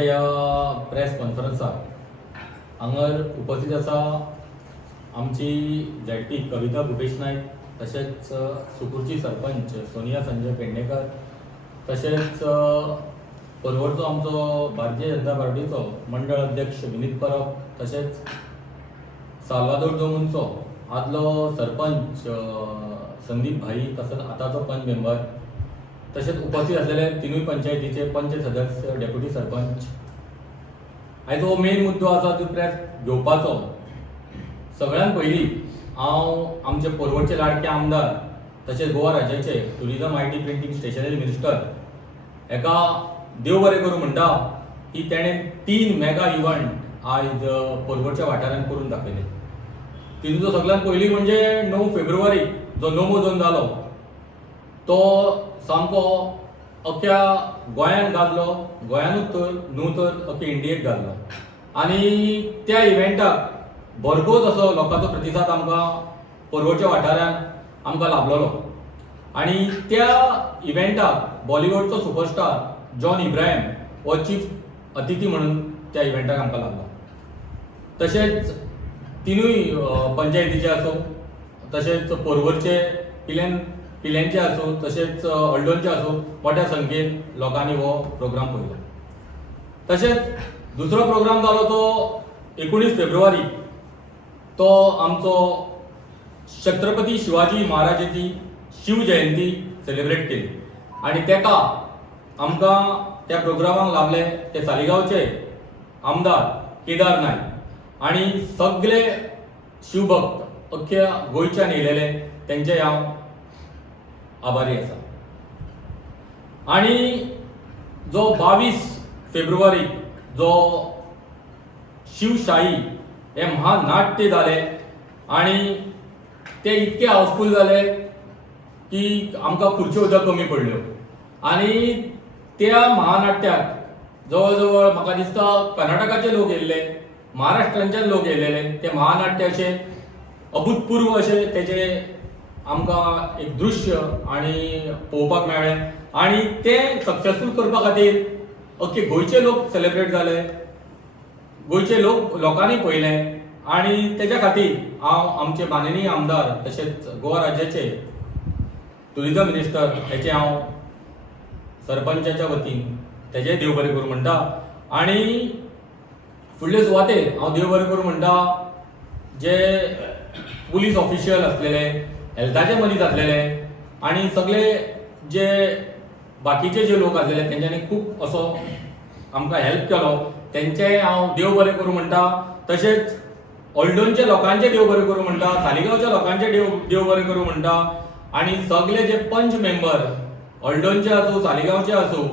या प्रेस कॉन्फरन्साक हांगर उपस्थित आसा आमची झेडपी कविता भुपेश नायक, तशेंच सुकूरची सरपंच सोनिया संजय पेडणेकर, तशेंच परवरचो आमचो भारतीय जनता पार्टीचो मंडळ अध्यक्ष विनीत परब, तशेंच साल्वादोर दोंगुंचो आदलो सरपंच संदीप भाई, तसोच आतांचो पंच मेंबर, तशेंच उपस्थित आसलेले तिनूय पंचायतीचे पंच सदस्य, डेप्युटी सरपंच. आयज हो मेन मुद्दो आसा तो प्रेस घेवपाचो. सगळ्यान पयलीं हांव आमचे परवडचे लाडके आमदार, तशेंच गोवा राज्याचे tourism IT printing stationery minister हेका देव बरें करूं म्हणटा की तेणें 3 मेगा इव्हेंट आयज परवडच्या वाठारांत करून दाखयले. तितूंतलो सगळ्यान पयलीं म्हणजे 9 फेब्रुवारी जो नोमो झोन जालो तो सामको अख्ख्या गोंयांत गाजलो, गोंयानूच तर न्हू तर अख्खे इंडियेक गाजलो. आनी त्या इव्हेंटाक भरघोस असो लोकांचो प्रतिसाद आमकां परवडच्या वाठारांत आमकां लाभलोलो. आनी त्या इव्हेंटाक बॉलिवूडचो सुपरस्टार जॉन इब्राहिम हो चीफ अतिथी म्हणून त्या इव्हेंटाक आमकां लागलो. तशेंच तिनूय पंचायतीचे आसूं, तशेंच परवरचे पिल्यांचे आसूं, तशेंच हळडोणचे आसूं, मोठ्या संख्येन लोकांनी हो प्रोग्राम पळयलो. तशेंच दुसरो प्रोग्राम जालो तो 19 फेब्रुवारी, तो आमचो छत्रपती शिवाजी महाराजाची शिव जयंती सेलिब्रेट केली. आनी तेका आमकां त्या प्रोग्रामाक लाभले ते सालिगांवचे आमदार केदार नायक आनी सगळे शिवभक्त अख्ख्या गोंयच्यान येयलेले, तेंचे हांव आभारी आसा. आनी जो 22 फेब्रुवारी जो शिवशाही हे महानाट्य जाले आनी ते इतके हावसफूल जाले की आमकां खुर्च्यो सुद्दां कमी पडल्यो. आनी त्या महानाट्याक जवळ जवळ म्हाका दिसता कर्नाटकाचे लोक येयल्ले, महाराष्ट्रांच्यान लोक येयलेले. ते महानाट्य अशें अभूतपूर्व अशें तेजे आमकां एक दृश्य आनी पळोवपाक मेळ्ळें. आनी तें सक्सेसफूल करपा खातीर अख्खे गोंयचे लोक सेलिब्रेट जाले, गोंयचे लोकांनी पळयलें. आनी तेज्या खातीर हांव आमचे माननीय आमदार तशेंच गोवा राज्याचे टुरिजम मिनिस्टर हेचे हांव सरपंचाच्या वतीन तेजेय देव बरें करूं म्हणटा. आनी फुडले सुवातेर हांव देव बरें करूं म्हणटा जे पुलीस ऑफिशियल आसलेले, हेल्थाचे मनीस आसलेले आनी सगळे जे बाकीचे जे लोक आसलेले तेंच्यांनी खूब असो आमकां हेल्प केलो, तेंचेय हांव देव बरें करूं म्हणटा. तशेंच हळडोणच्या लोकांचे देव बरें करूं म्हणटा, सालिगांवच्या लोकांचे देव बरें करूं म्हणटा. आनी सगळे जे पंच मेंबर हळडोणचे आसूं, सालिगांवचे आसूं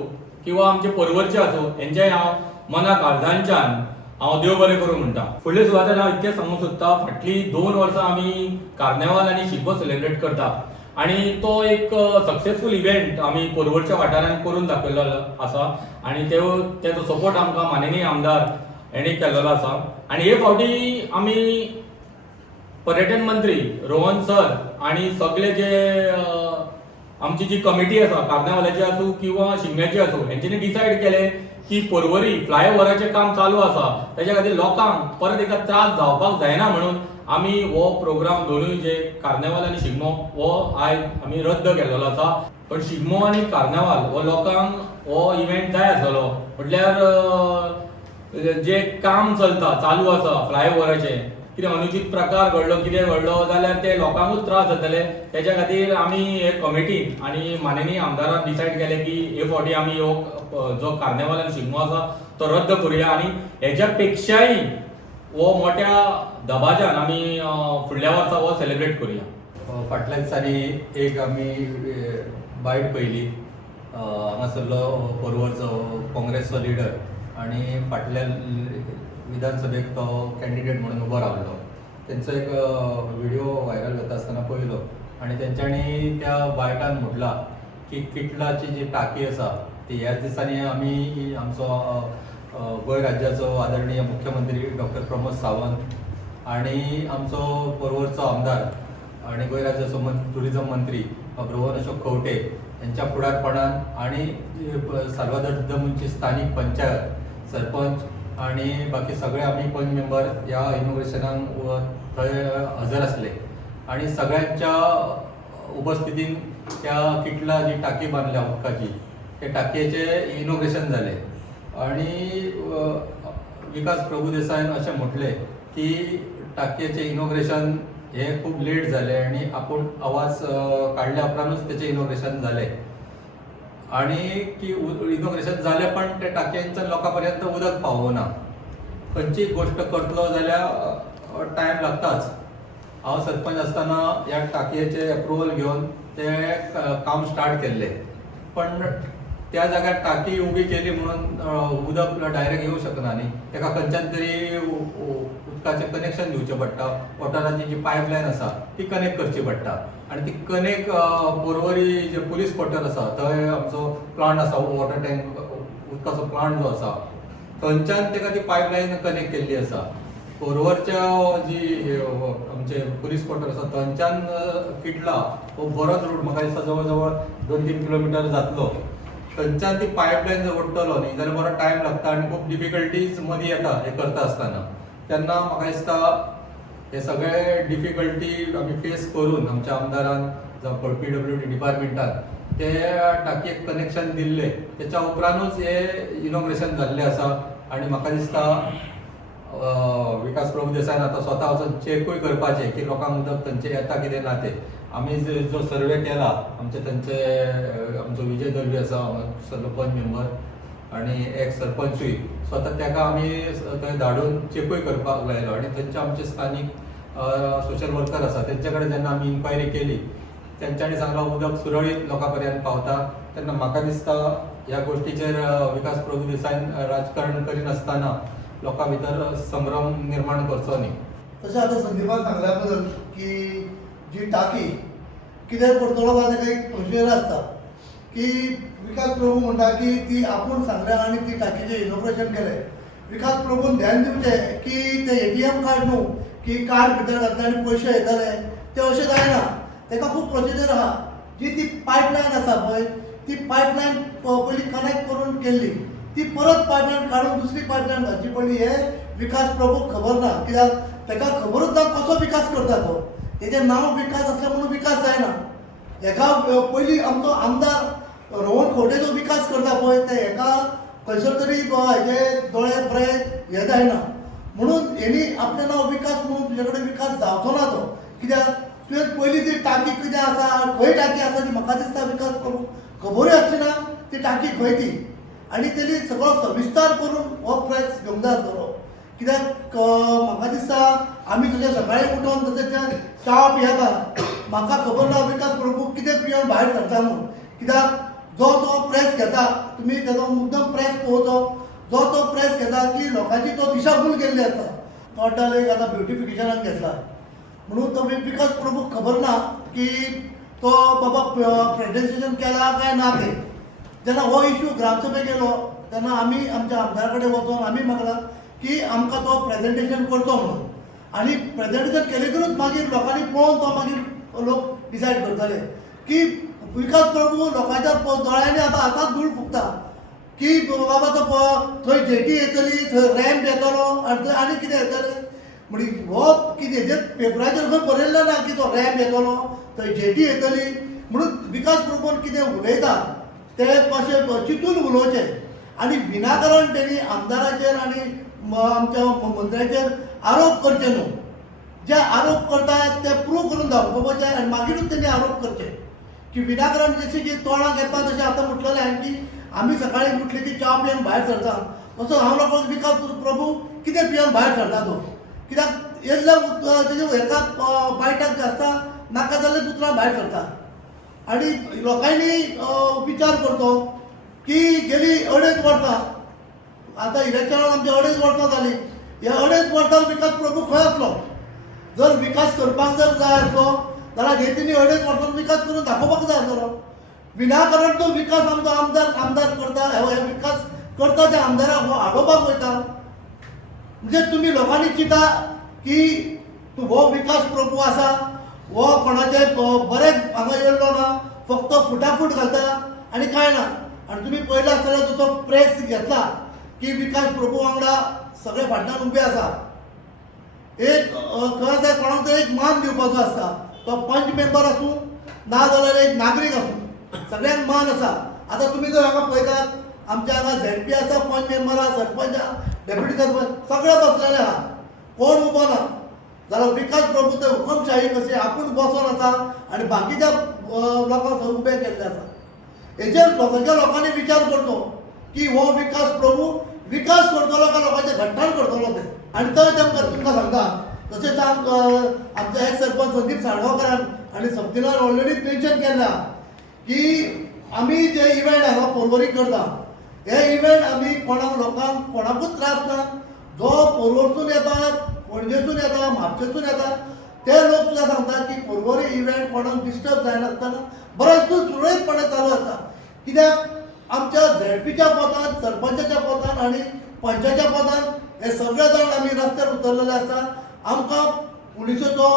किंवा आमचे परवरचे आसूं, हेंचेय हांव मना काळजांच्यान हांव देव बरें करूं म्हणटा. फुडले सुवातेर हांव इतकें सांगूंक सोदतां, फाटलीं 2 वर्सां आमी कार्नेवाल आनी शिगमो सेलिब्रेट करता. आनी तो एक सक्सेसफूल इव्हेंट आमी परवरच्या वाठारांत करून दाखयल्लो आसा. आनी तेजो सपोर्ट आमकां माननीय आमदार हेणी केल्लो आसा. आनी हे फावटी आमी पर्यटन मंत्री रोहन सर आनी सगळे जे आमची जी कमिटी आसा कार्नावालाची आसूं किंवा शिगम्याची आसूं, हेंच्यांनी डिसायड केलें की परवरी फ्लायओव्हराचें काम चालू आसा, तेज्या खातीर लोकांक परत एकदा त्रास जावपाक जायना म्हणून आमी हो प्रोग्राम दोनूय जे कार्नावाल आनी शिगमो हो आयज आमी रद्द केल्लो आसा. पण शिगमो आनी कार्नावाल हो लोकांक हो इव्हेंट जाय आसलो. म्हटल्यार जे काम चलता चालू आसा फ्लायओव्हराचें, कितें अनुचित प्रकार घडलो, कितें घडलो जाल्यार ते लोकांकूच त्रास जातले. तेज्या खातीर आमी हे कमिटीन आनी माननीय आमदारान डिसायड केलें की हे फावटी आमी हो जो कार्नावाल आनी शिगमो आसा तो रद्द करुया. आनी हेच्या पेक्षाय हो मोठ्या दबाज्यान आमी फुडल्या वर्सा हो सेलिब्रेट करुया. फाटल्या दिसांनी एक आमी बायट पयली हांगासरलो परवरचो काँग्रेसचो लिडर आनी फाटल्या विधानसभेक तो कॅन्डिडेट म्हणून उबो रावलो. तेंचो एक व्हिडिओ व्हायरल जाता आसतना पळयलो आनी तेंच्यांनी त्या बायटान म्हटलां की किटलाची जी टाकी आसा ती ह्याच दिसांनी आमी आमचो गोंय राज्याचो आदरणीय मुख्यमंत्री डॉक्टर प्रमोद सावंत आनी आमचो परवरचो आमदार आनी गोंय राज्याचो टुरिजम मंत्री रोहन अशोक खंवटे यांच्या पुढारपणान आणि साल्वादोर दोंगुंची स्थानिक पंचायत सरपंच आणि बाकी सगळे आम्ही पंच मेंबर ह्या इनॉग्रेशनाक थंय हजर आसले आणि सगळ्यांच्या उपस्थितीन त्या किटला जी टाकी बांधल्या उदकाची त्या टाकयेचे इनॉग्रेशन जाले आणि विकास प्रभुदेसायन अशें म्हटले की टाकयेचे इनॉग्रेशन हे खूप लेट जाले आणि आपूण आवाज काढल्या उपरांतूच तेचे इनॉग्रेशन जाले आणि की इनॉग्रेशन जाले पण त्या टाकयेंच्या लोकां पर्यंत उदक पावना. खंयची गोष्ट करतलो जाल्यार टायम लागताच. हांव सरपंच आसतना ह्या टाकयेचे अप्रुवल घेवन ते काम स्टार्ट केल्ले पण त्या जाग्यार टाकी उबी केली म्हणून उदक डायरेक्ट येवंक शकना न्ही. तेका खंयच्यान तरी उदकाचें कनेक्शन दिवचें पडटा. वॉटराची जी पायपलायन आसा ती कनेक्ट करची पडटा आणि ती कनेक्ट पर्वरी जे पुलीस क्वॉर्टर आसा थंय आमचो प्लांट आसा वॉटर टँक उदकाचो प्लांट जो आसा थंयच्यान तेका ती पायपलायन कनेक्ट केल्ली आसा. पर्वरच्या जी आमचे पुलीस क्वॉर्टर आसा थंयच्यान किटला हो बरोच रूट म्हाका दिसता जवळ जवळ 2-3 किलोमिटर जातलो. थंयच्यान ती पायपलायन जर ओडटलो न्ही जाल्यार बरो टायम लागता आणि खूप डिफिकल्टीज मदीं येता हे करता आसतना. तेन्ना म्हाका दिसता हे सगळे डिफिकल्टी आमी फेस करून आमच्या आमदारान जावं PWD डिपार्टमेंटान ते टाकयेक कनेक्शन दिल्ले तेच्या उपरांतूच हे इनॉग्रेशन जाल्लें आसा आणि म्हाका दिसता विकास प्रभुदेसायन आतां स्वता वचून चॅकूय करपाचें की लोकांक उदक थंयचे येता कितें ना तें. आमी जो सर्वे केला आमचे थंयचे आमचो विजय दळवी आसा सरपंच मेंबर आणि एक्स सरपंचूय स्वता तेका आमी थंय धाडून चॅकूय करपाक लायलो आणि थंयचे आमचे स्थानीक सोशल वर्कर आसा तेंचे कडेन जेन्ना आमी इन्क्वायरी केली तेंच्यांनी सांगलां उदक सुरळीत लोकां पर्यंत पावता. तेन्ना म्हाका दिसता ह्या गोष्टीचेर विकास प्रभुदेसायन राजकारण करिनासतना लोकां भितर संभ्रम निर्माण करचो न्ही. तशें आतां संदीपान सांगल्या बद्दल की जी टाकी कितें करतलो काय ताका एक प्रोसिजर आसता की विकास प्रभू म्हणटा की ती आपूण सांगल्या आणि ती टाकीचें इनॉग्रेशन केलें. विकास प्रभून ध्यान दिवचें की ते ATM कार्ड न्हू की कार्ड भितर घातले आनी पयशे येतले ते अशें जायना. ताका खूब प्रोसिजर आहा. जी ती पायपलायन आसा पळय ती पायपलायन पयलीं कनेक्ट करून केल्ली ती परत पायपलायन काडून दुसरी पायपलायन घालची पडली. हे विकास प्रभूक खबर ना कित्याक ताका खबरूच ना कसो विकास करता तो. तेजें नांव विकास आसलें म्हणून विकास जायना. हेका पयलीं आमचो आमदार रोहन खंवटे जो विकास करता पळय ते हेका खंयसर तरी हेजे दोळे बरे हे जायना म्हणून हेणी आपलें नांव विकास म्हणून तुजे कडेन विकास जावचो ना तो. कित्याक तुवें पयलीं ती टाकी कितें आसा खंय टाकी आसा ती म्हाका दिसता विकास प्रभू खबरूय आसची ना ती टाकी खंय ती. आनी तेणी सगळो सविस्तार करून हो प्रेस घेवंक जाय आसलो. कित्याक म्हाका दिसता आमी तुजे सकाळीं उठोन तशें च्या पियेता म्हाका खबर ना विकास प्रभू कितें पियोन भायर सरता म्हणून. कित्याक जो तो प्रेस घेता तुमी तेजो मुद्दम प्रेस पळोवचो. जो तो प्रेस घेता की लोकांची तो दिशाभूल केल्ली आसता. तो एक आतां ब्युटिफिकेशनाक घेतला म्हणून तो विकास प्रभू खबर ना की तो बाबा प्रेझेंटेशन केला काय ना ते. जेन्ना हो इश्यू ग्रामसभेक येयलो तेन्ना आमी आमच्या आमदारा कडेन वचून आमी मागला की आमकां तो प्रेझेंटेशन करचो म्हणून आनी प्रेझेंटेशन केलेकूच मागीर लोकांनी पळोवन तो मागीर लोक डिसायड करतले की विकास प्रभू लोकांच्या दोळ्यांनी आतां धूळ फुकता की बाबा तो थंय जेटी येतली थंय रॅम्प येतलो आनी थंय आनी कितें येतलें म्हणजे हो कितें हेजेर पेपराचेर खंय बरयल्लें ना की तो रॅम्प येतलो थंय जेटी येतली म्हणून विकास प्रभून कितें उलयता ते मातशें चिंतून उलोवचें आनी विनाकारण तेणी आमदाराचेर आनी आमच्या मंत्र्याचेर आरोप करचे न्हू. जे आरोप करतात ते प्रूव करून दाखोवपाचे आनी मागीरूच तेणी आरोप करचे की विनाकारण जशें की तोंडाक येता तशें आतां म्हटलेलें हांवें की आमी सकाळीं उठले की च्या पियेन भायर सरता तसो हांव लोकांक विकास प्रभू कितें पियेन भायर सरता तो. कित्याक येदल्या तेजे हेका बायटाक आसता नाका जाल्यार उतरां भायर सरता आनी लोकांनी विचार करचो की गेली 2.5 वर्सां आतां इलेक्शनाक आमची 2.5 वर्सां जाली. ह्या 2.5 वर्सां विकास प्रभू खंय आसलो. जर विकास करपाक जर जाय आसलो जाल्यार हे तेणी 2.5 वर्सां विकास करून दाखोवपाक जाय आसलो. विनाकारण तो विकास आमचो आमदार करता हे विकास करता त्या आमदाराक हो आडोवपाक वयता. म्हणजे तुमी लोकांनी चिंता की हो विकास प्रभू आसा हो कोणाचे बरें हांगा येयल्लो ना फक्त फुटाफूट घालता आनी कांय ना. आनी तुमी पळयला आसतलें तो प्रेस घेतला की विकास प्रभू वांगडा सगळे फाटल्यान उबे आसा. एक खंय ते कोणाक तरी एक मान दिवपाचो आसता. तो पंच मेंबर आसूं ना जाल्यार एक नागरीक आसूं, सगळ्यांक मान आसा. आतां तुमी जर हांगा पळयतात आमच्या हांगा झेडपी आसा, पंच मेंबर आहा, सरपंच आहा, डेप्युटी सरपंच सगळे बसलेले आहा, कोण उबो ना. जाल्यार विकास प्रभू ते हुकमशाही कशें आपूण बसोन आसा आनी बाकीच्या लोकांक थंय उबे केल्ले आसा. हेचेर सगळ्या लोकांनी विचार करचो की हो विकास प्रभू विकास करतलो काय लोकांचे घट्टाण करतलो ते. आनी थंय तुमकां सांगता तशेंच आमचे एक्स सरपंच संदीप साळगांवकारान आनी सबदिनान ऑलरेडी मेन्शन केला की आमी जे इव्हेंट हांगा पर्वरी करता हे इव्हेंट आमी कोणाक लोकांक कोणाकूच त्रास ना. जो पर्वरसून येतात, पणजेसून येता, म्हापशेसून येता ते लोक सुद्दां सांगता की पर्वरी इव्हेंट कोणाक डिस्टर्ब जायनासतना बरेच सुरळीतपणे चालू आसा. कित्याक आमच्या झेडपीच्या पोतान, सरपंचाच्या पोतान आनी पंचाच्या पोतान हे सगळे जाण आमी रस्त्यार उतरलेले आसा. आमकां पुलिसेचो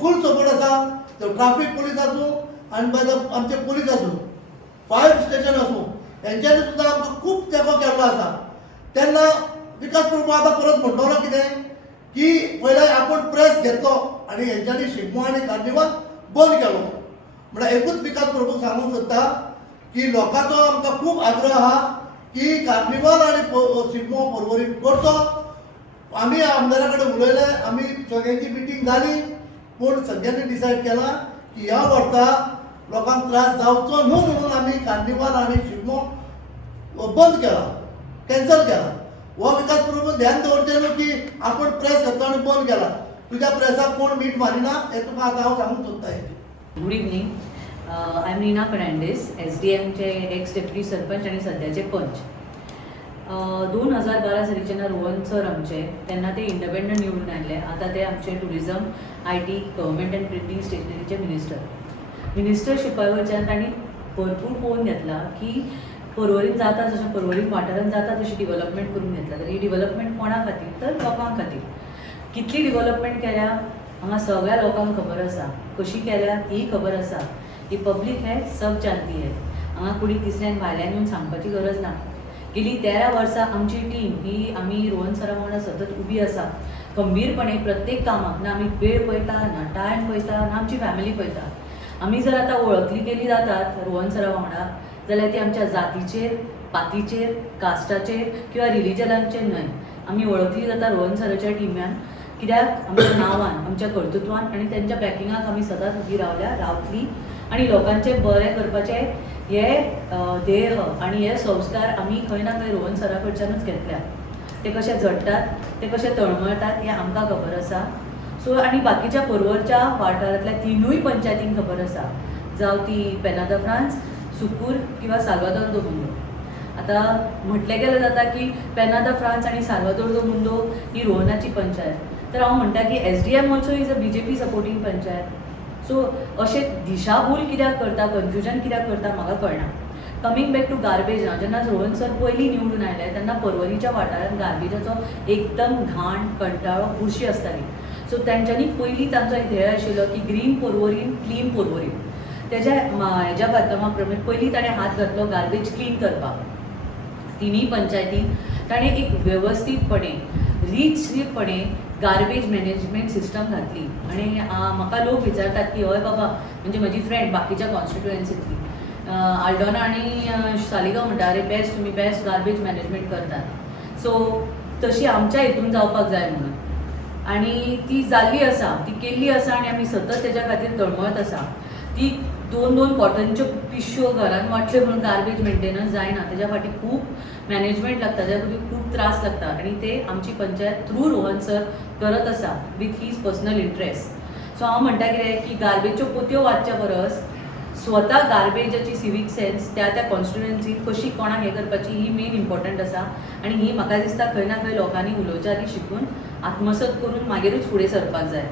फूल सपोर्ट आसा. तो ट्राफीक पुलीस आसूं आनी आमचे पुलीस आसूं, फायर स्टेशन आसूं, हेंच्यांनी सुद्दां आमकां खूब तेंको केल्लो आसा. तेन्ना विकास प्रभू आतां परत म्हणटलो कितें की पयलीं आपूण प्रेस घेतलो आनी हेंच्यांनी शिगमो आनी कार्निवाल बंद केलो. म्हळ्यार एकूच विकास प्रभू सांगूंक सोदता की लोकांचो आमकां खूब आग्रह आहा की कार्निवाल आनी शिगमो पर्वरीन करचो. आमी आमदारा कडेन उलयले, आमी सगळ्यांची मिटींग जाली, पूण सगळ्यांनी डिसायड केला की ह्या वर्सा लोकांक त्रास जावचो न्हू म्हणून आमी कार्निवाल आनी शिगमो बंद केला, कॅन्सल केला. हो विकास प्रभू ध्यान दवरचें न्हू की आपूण प्रेस घेतलो आनी बंद केला. तुज्या प्रेसाक कोण मीठ मारिना हें तुका आतां हांव सांगूंक सोदतां. Good evening. I am Reena Fernandes, SDMचे एक्स डेप्युटी सरपंच आणि सध्याचे पंच. 2012 साली जेन्ना रोहन सर आमचे तेन्ना ते इंडिपेंडंट निवडून आयले. आता ते आमचे tourism, IT, government and printing स्टेशनरीचे मिनिस्टरशिपा वयच्यान तांणी भरपूर पळोवन घेतला की पर्वरीन जाता जशें पर्वरीन वाठारांत जाता तशी डिवेलपमेंट करून घेतला. तर ही डिवेलपमेंट कोणा खातीर तर लोकां खातीर. कितली डिवेलपमेंट केल्या हांगा सगळ्या लोकांक खबर आसा. कशी केल्या ही खबर आसा. ही पब्लीक है सब जानती है. हांगा कुणी तिसऱ्यान भायल्यान येवन सांगपाची गरज ना. गेली 13 वर्सां आमची टीम ही आमी रोहन सरा वांगडा सतत उबी आसा. खंबीरपणे प्रत्येक कामाक ना आमी वेळ पळयता, ना टायम पळयता, ना आमची फॅमिली पळयता. आमी जर आतां वळखली गेली जातात रोहन सरा वांगडा जाल्यार ती आमच्या जातीचेर, पातीचेर, कास्टाचेर किंवा रिलिजनाचेर न्हय. आमी वळखली जाता रोहन सराच्या टिम्यान. कित्याक आमच्या नांवान, आमच्या कर्तृत्वान आनी तेंच्या बॅकिंगाक आमी सदांच उबी रावतली आनी लोकांचें बरें करपाचे हे ध्येय आनी हे संस्कार आमी खंय ना खंय रोहन सरा कडच्यानूच घेतल्या. ते कशे झडटात, ते कशे तळमळटात हें आमकां खबर आसा. सो आनी बाकीच्या पर्वरच्या वाठारांतल्या 3 पंचायतींक खबर आसा, जावं ती पेनादा फ्रांस, सुकूर किंवा साल्वादोर दो मुंडो. आतां म्हटलें गेलें जाता की पेनादा फ्रांस आनी साल्वादोर दो मुंडो ही रोहनाची पंचायत. तर हांव म्हणटा की SDM also is a BJP supporting panchayat. So अशें दिशाभूल कित्याक करता, कन्फ्युजन कित्याक करता म्हाका कळना. कमींग बॅक टू गार्बेज ना, जेन्ना रोहन सर पयलीं निवडून आयले तेन्ना पर्वरीच्या वाठारांत गार्बेजाचो एकदम घाण, कंटाळो, बुरशी आसताली. सो तेंच्यांनी पयलीं तांचो एक ध्येय आशिल्लो की ग्रीन पर्वरीन, क्लीन पर्वरीन. तेज्या हेज्या बांदकामा प्रमाणे पयलीं ताणें हात घातलो गार्बेज क्लीन करपाक. 3 पंचायतीन ताणें एक वेवस्थीतपणे, रिचपणे गार्बेज मॅनेजमेंट सिस्टम घातली. आनी म्हाका लोक विचारतात की हय बाबा, म्हणजे म्हजी फ्रेंड बाकीच्या कॉन्स्टिट्युएन्सींतली आल्डोना आनी सालिगांव म्हणटा अरे बेस्ट तुमी बेस्ट गार्बेज मॅनेजमेंट करतात. सो तशी आमच्या हितून जावपाक जाय म्हणून. आनी ती जाल्ली आसा, ती केल्ली आसा आनी आमी सतत तेज्या खातीर तळमळत आसा. ती 2 कॉटनच्यो पिशव्यो घरान वाटल्यो म्हणून गार्बेज मेंटेनन्स जायना. तेज्या फाटीं खूब मॅनेजमेंट लागता, तेज्या खातीर खूब त्रास लागता आनी ते आमची पंचायत थ्रू रोहन सर करत आसा with his personal interest. So हांव म्हणटा कितें की गार्बेजच्यो पोतयो वाचच्या परस स्वता गार्बेजाची सिवीक सेन्स त्या कॉन्स्टिट्युएन्सीत कशी कोणाक हें करपाची ही मेन इम्पॉर्टंट आसा. आनी ही म्हाका दिसता खंय ना खंय लोकांनी उलोवच्या आदी शिकून आत्मसात करून मागीरूच फुडें सरपाक जाय.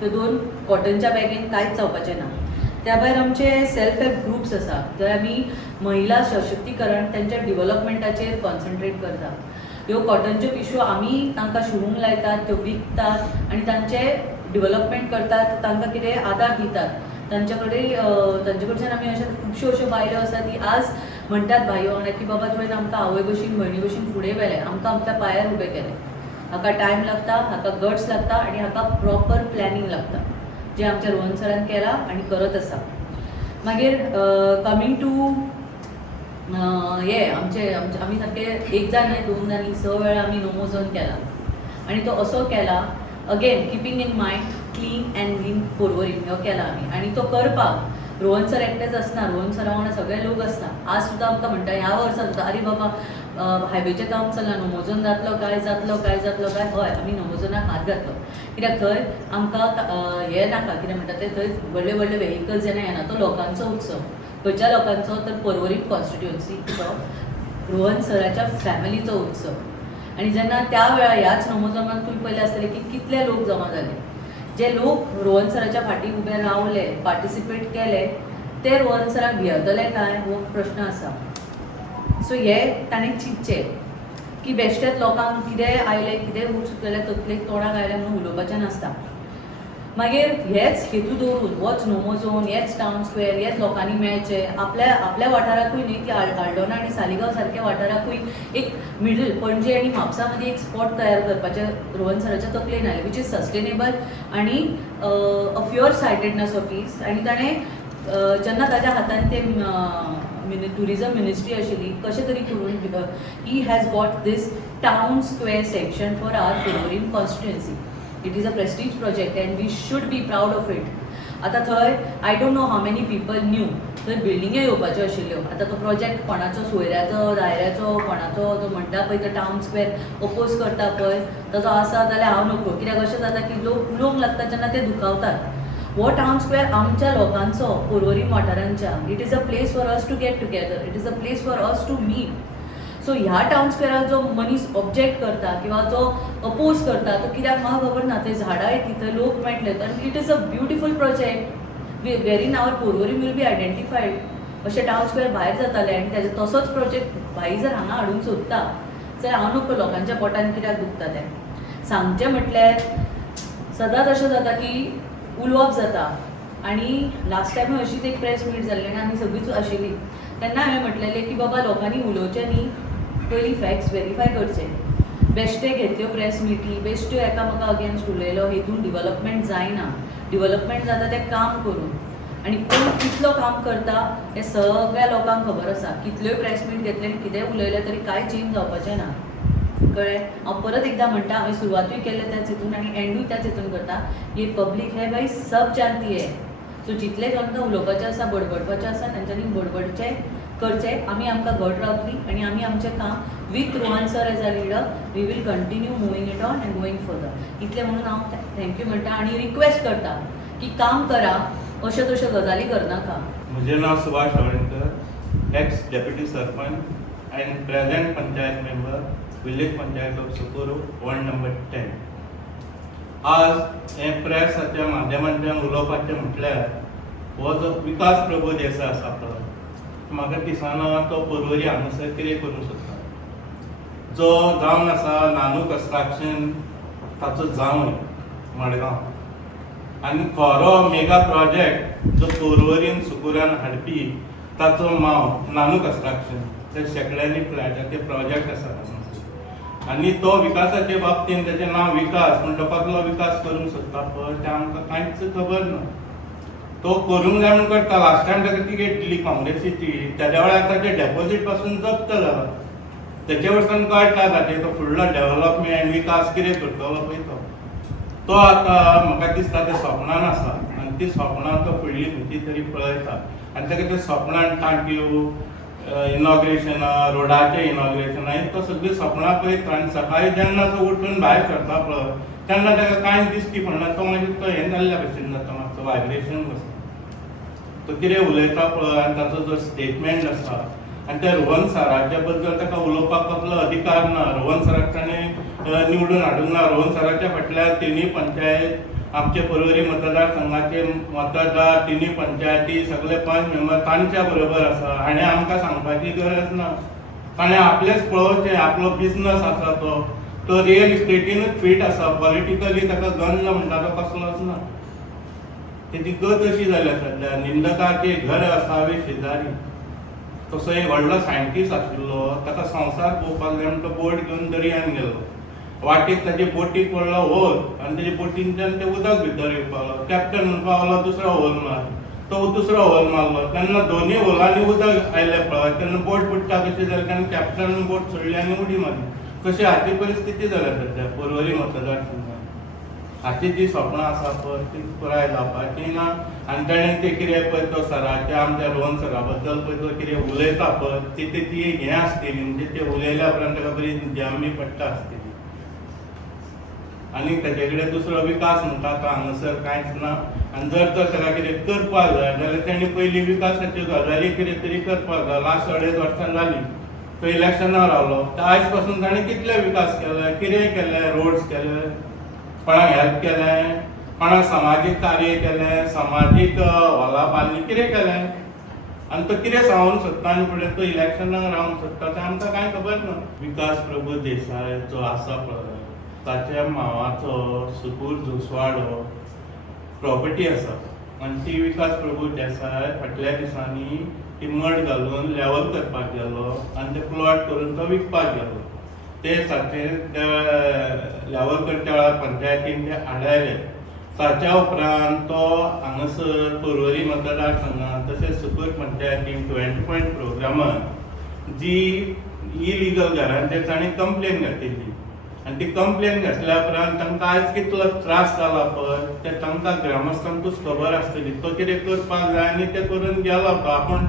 त्यो 2 कॉटनच्या बॅगेन कांयच जावपाचें ना. त्या भायर आमचे सेल्फ हेल्प ग्रुप्स आसा, थंय आमी महिला सशक्तीकरण तेंच्या डिवेलपमेंटाचेर कॉन्सन्ट्रेट करता. ह्यो कॉटनच्यो पिशव्यो आमी तांकां शिवूंक लायतात, त्यो विकतात आनी तांचे डिवेलपमेंट करतात, तांकां कितें आदार दितात. तांचे कडच्यान आमी अशे खुबश्यो अश्यो बायल्यो आसा ती आज म्हणटात भायो वांगडा की बाबा तुवें आमकां आवय भशेन भयणी भशेन फुडें व्हेलें, आमकां आपल्या पांयार उबें केलें. हाका टायम लागता, हाका गट्स लागता आनी हाका प्रॉपर प्लॅनिंग लागता, जें आमच्या रोहन सरान केलां आनी करत आसा. मागीर कमींग टू आमी सारके एकदां न्हय दोनदां न्हय 6 वेळा आमी नोमोझोन केला आनी तो असो केला again keeping in mind clean and lean Porvorim हो केला आमी. आनी तो करपाक रोहन सर एकटेच आसना, रोहन सरा वांगडा सगळे लोक आसता. आज सुद्दां आमकां म्हणटा ह्या वर्सा सुद्दां अरे बाबा हायवेचें काम चल्ला, नोमोझोन जातलो काय हय आमी नोमोझोनाक हात घातलो. कित्याक थंय आमकां हें नाका, कितें म्हणटा तें थंय व्हडले व्हडले व्हेहिकल्स जेन्ना येना तो लोकांचो उत्सव. खंयच्या लोकांचो तर पर्वरीम कॉन्स्टिट्युएन्सीचो रोहन सराच्या फॅमिलीचो उत्सव. आनी जेन्ना त्या वेळार ह्याच नोमोझोनाक तुमी पयलें आसतलें की कितले लोक जमा जाले. जे लोक रोहन सराच्या फाटीं उबे रावले, पार्टिसिपेट केले, ते रोहन सराक भियेतले काय हो प्रश्न आसा. सो हें ताणें चिंतचें की बेश्टेच लोकांक कितेंय आयलें, कितेंय उठ सुटलें तकलेक तोंडाक आयलें म्हणून उलोवपाचें नासता. मागीर हेच हेतू दवरून होच नोमोझोन, हेच टावन स्क्वेअर, हेच लोकांनी मेळचें. आपल्या वाठाराकूय न्ही की आल्डोना आनी सालिगांव सारक्या वाठाराकूय एक मिडल पणजे आनी म्हापसा मदीं एक स्पॉट तयार करपाचें रोहन सराच्या तकलेन आयलें, वीच इज सस्टेनेबल आनी अ फ्युअर सायटेडनेस ऑफ ईस. आनी ताणें जेन्ना ताच्या हातान ते टुरिजम मिनिस्ट्री आशिल्ली कशें तरी करून he has got this town square section for our Porvorim constituency. It is a prestige project and we should be proud of it. आता थंय I don't know how many people knew थंय बिल्डिंगे येवपाच्यो आशिल्ल्यो. आता तो प्रोजेक्ट कोणाचो सोयऱ्याचो, दायऱ्याचो, कोणाचो तो म्हणटा पळय तो टावन स्क्वेअर ओपोज करता पळय ताचो आसा जाल्यार हांव नको. कित्याक अशें जाता की लोक उलोवंक लागता जेन्ना ते दुखावतात. हो टावन स्क्वेअर आमच्या लोकांचो, पर्वरीम वाठारांच्या. It is a place for us to get together, it is a place for us to meet. So ह्या टावन स्क्वेअराक जो मनीस ऑब्जेक्ट करता किंवा जो अपोज करता तो कित्याक म्हाका खबर ना. थंय झाडां येतली, थंय लोक मेळटले. तर it is a beautiful project wherein our Porvorim will be identified. अशें टावन स्क्वेअर भायर जातालें आनी ताजे तसोच प्रोजेक्ट भाई जर हांगा हाडूंक सोदता जाल्यार हांव नको लोकांच्या पोटान कित्याक दुखता तें सांगचें. म्हटल्यार सदांच अशें जाता की उलोवप जाता. आनी लास्ट टायमूय अशीच एक प्रेस मीट जाल्ली आनी आमी सगळींच आशिल्लीं. तेन्ना हांवें म्हटलेलें की बाबा लोकांनी उलोवचें न्ही, पयलीं फॅक्ट्स व्हेरीफाय करचे. बेश्टे घेतल्यो प्रेस मिटी, बेश्ट्यो एकामेका अगेन्स्ट उलयलो, हेतून डिवेलपमेंट जायना. डिवेलपमेंट जाता तें काम करून. आनी कोण कितलो काम करता हें सगळ्या लोकांक खबर आसा. कितल्योय प्रेस मीट घेतले आनी कितेंय उलयलें तरी कांय चेंज जावपाचें ना. कळ्ळें. हांव परत एकदां म्हणटा, हांवें सुरवातूय केलें त्याच हितून आनी एंडूय त्याच हितून करता. ही पब्लीक हे भाई सब जानती है. सो जितले तांकां उलोवपाचें आसा, बडबडपाचें आसा तांच्यांनी बडबडचें करचें. आमी आमकां घट रावतलीं आनी आमी आमचें काम with Rohan sir as a leader we will continue moving it on and going further. इतलें म्हणून हांव थँक्यू म्हणटा आनी रिक्वेस्ट करता की काम करा, अश्यो तश्यो गजाली करनाका. म्हजें नांव Subhash Halarnkar, ex deputy sarpanch and present panchayat member, village panchayat of Socorro, ward number 10. आज हें प्रेसाच्या माध्यमांतल्यान उलोवपाचें म्हटल्यार हो जो विकास प्रभू देसाय आसा पळय, म्हाका दिसना तो पर्वरी हांगासर कितें करूंक सोदता. जो जावन आसा नानू कन्स्ट्रक्शन ताचो जावं मडगांव आनी खरो मेगा प्रोजेक्ट जो पर्वरीन सुकुरान हाडपी ताचो मांव नानू कन्स्ट्रक्शन. ते शेकड्यांनी फ्लॅटाचे प्रोजेक्ट आसा आनी तो विकासाचे बाबतींत तेचें नांव विकास पूण तो कसलो विकास करूंक सोदता पळय तें आमकां कांयच खबर ना. तो करूंक जाय म्हणून करता. लास्ट टायम ताका तिकेट दिली काँग्रेसीची, तेज्या वेळार ताचें डेपोजीट पासून जप्त जालां. तेचे वरसान कळटा ताचें तो फुडलो डेव्हलपमेंट विकास कितें करतलो पळय तो आतां म्हाका दिसता ते स्वप्नान आसा आनी ती स्वप्नां तो फुडली खंयची तरी पळयता आनी ताका ते स्वप्नान टांक्यो, इनॉग्रेशन, रोडाचें इनॉग्रेशन आनी तो सगळीं स्वप्नां पळयता. आनी सकाळीं जेन्ना तो उठून भायर सरता पळय तेन्ना ताका कांयच दिश्टी पडना. तो मागीर तो हें जाल्ल्या भशेन जाता, मातसो वायब्रेशन कसो. तो कितें उलयता पळय आनी ताचो जो स्टेटमेंट आसा आनी त्या रोहन सराच्या बद्दल ताका उलोवपाक कसलो अधिकार ना. रोहन सराक ताणें निवडून हाडूंक ना. रोहन सराच्या फाटल्यान तिनूय पंचायत, आमचे पर्वरी मतदारसंघाचे मतदार, तिनूय पंचायती, सगळे 5 मेंबर तांच्या बरोबर आसा. हाणें आमकां सांगपाची गरज ना. ताणें आपलेंच पळोवचें. आपलो बिजनस आसा तो रियल इस्टेटीनूच फीट आसा. पॉलिटिकली ताका गंज म्हणटा तो कसलोच ना. तेची गत अशी जाल्या सद्या. निंदकाचे घर असावे शेजारी. तसो एक व्हडलो सायंटिस्ट आशिल्लो, ताका संवसार पळोवपाक जाय म्हणून तो बोट घेवन दर्यान गेलो. वाटेक ताचे बोटीक पडलो होल आनी ताचे बोटींतल्यान ते उदक भितर येवपाक लागलो. कॅप्टन म्हणपाक लागलो दुसरो होल मार. तो दुसरो होल मारलो तेन्ना दोनूय होलांनी उदक आयलें पळय तेन्ना बोट बुडटा कशें जालें कारण कॅप्टन बोट सोडली आनी उडी मारली. कशी हाची परिस्थिती जाल्या सध्या पर्वरी मतदारसंघात. हाची जी स्वप्नां आसा पळय ती पुराय जावपाची ना. आनी ताणें ते कितें पळय तो सराचे आमच्या रोहन सरा बद्दल पळय तो कितें उलयता पळय ती हें आसतली म्हणजे ते उलयल्या उपरांत ताका बरी जामी पडटा आसतली. आनी ताचे कडेन दुसरो विकास म्हणटा तो हांगासर कांयच ना. आनी जर तर ताका कितें करपाक जाय जाल्यार तांणी पयलीं विकासाच्यो गजाली कितें तरी करपाक जाय. लास्ट 2.5 वर्सां जालीं तो इलेक्शनार रावलो. आयज पासून ताणें कितले विकास केले, कितें केलें, रोड्स केले, कोणाक हेल्प केलें, कोणाक समाजीक कार्य केलें, समाजीक हॉलां बांदलीं, कितें केलें. आनी तो कितें सांगूंक सोदता आनी फुडें तो इलेक्शनाक रावंक सोदता तें आमकां कांय खबर ना. विकास प्रभू देसाय जो आसा पळय ताच्या मांवाचो सुकूर जुसवाडो प्रॉपर्टी आसा आनी ती विकास प्रभू देसाय फाटल्या दिसांनी ती मड घालून लेवल करपाक गेलो आनी ते प्लॉट करून तो विकपाक गेलो. ते ताचे लेवल करच्या वेळार पंचायतीन ते आडायले. ताच्या उपरांत तो हांगासर पर्वरी मतदारसंघात तशेंच सुकूर पंचायतीन 20 पॉयंट प्रोग्रामान जी इलिगल घरांचेर ताणें कंप्लेन घातिल्ली आनी ती कंप्लेन घातल्या उपरांत तांकां आयज कितलो त्रास जाला पळय ते तांकां ग्रामस्थांकूच खबर आसतली. तो कितें करपाक जाय आनी तें करून गेलो आपूण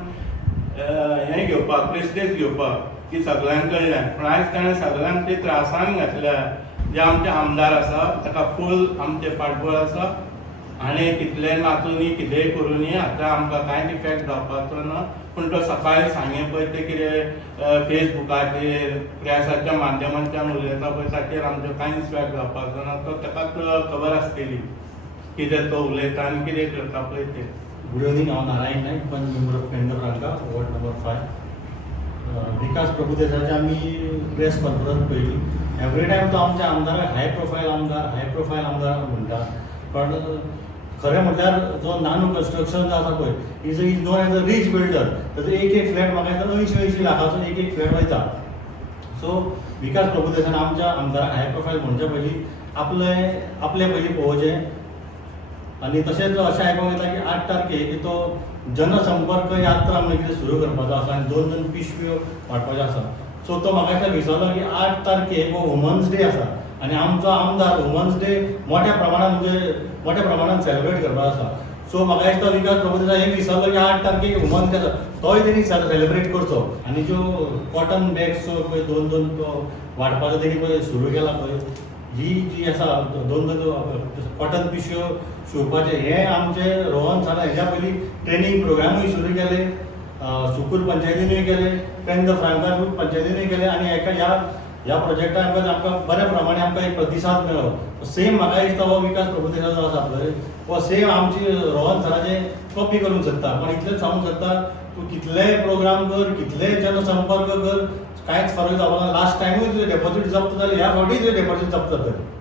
हें घेवपाक प्रेस्टेज घेवपाक की सगळ्यां कडल्यान. पूण आयज ताणें सगळ्यांक ते त्रासान घातल्या. जे आमचे आमदार आसा ताका फूल आमचें पाठबळ आसा. आनी कितले नाचुनी कितेंय करुनी आतां आमकां कांयच इफेक्ट जावपाचो ना. पूण तो सकाळीं सांगें पळय ते कितें फेसबुकाचेर प्रेसाच्या माध्यमांतल्यान उलयता पळय ताचेर आमचो कांयच इफेक्ट जावपाचो ना. तो ताका खबर आसतली कितें तो उलयता आनी कितें करता पळय तें. Good evening. हांव नारायण नायक, पंच मेंबर ऑफ पेंडोरांका, वॉर्ड नंबर 5. विकास प्रभू देसायची आमी प्रेस कॉन्फरन्स पळयली. एवरी टायम तो आमच्या आमदाराक हाय प्रोफायल आमदार म्हणटा. पण खरें म्हटल्यार जो नानू कन्स्ट्रक्शन जो आसा पळय is non as a rich builder. ताजो एक फ्लॅट म्हाका दिसता 80 लाखाचो एक फ्लॅट वयता. सो विकास प्रभू देसायन आमच्या आमदाराक हाय प्रोफायल म्हणचे पयलीं आपले पयलीं पळोवचें. आनी तशेंच अशें आयकूंक येता की 8 तारखेक तो जनसंपर्क यात्रा म्हणून कितें सुरू करपाचो आसा आनी 2 पिशव्यो वांटपाच्यो आसा. सो तो म्हाका दिसता विसरलो की 8 तारखेक हो वुमन्स डे आसा आनी आमचो आमदार वुमन्स डे मोठ्या प्रमाणात सेलिब्रेट करपाचो आसा. सो म्हाका दिसता विकास प्रभू देसाय हें विसरलो की 8 तारखेक वुमन्स डे आसा तोय तेणी सेलिब्रेट करचो. आनी ज्यो कॉटन बॅग्स पळय 2 तो वांटपाचो तेणी पळय सुरू केला पळय ही जी आसा 2 कॉटन पिशव्यो शिवपाचे हें आमचे रोहन सरान हेज्या पयलीं ट्रेनींग प्रोग्रामूय सुरू केले. सुकूर पंचायतीनूय केले, पेंद फ्रांकार पंचायतीनूय केले आनी ह्या प्रोजेक्टान आमकां बऱ्या प्रमाणे आमकां एक प्रतिसाद मेळ्ळो. सेम म्हाका दिसता हो विकास प्रभू देसाय जो आसा पळय हो सेम आमची रोहन सराचें कॉपी करूंक सोदता. पण इतलेंच सांगूंक सोदता तूं कितलेय प्रोग्राम कर, कितलेय जनसंपर्क कर, कांयच फरक जावना. लास्ट टायमूय तुजें डेपॉझीट जप्त जालें, ह्या फावटीय तुजें डेपॉझीट जप्त जातलें.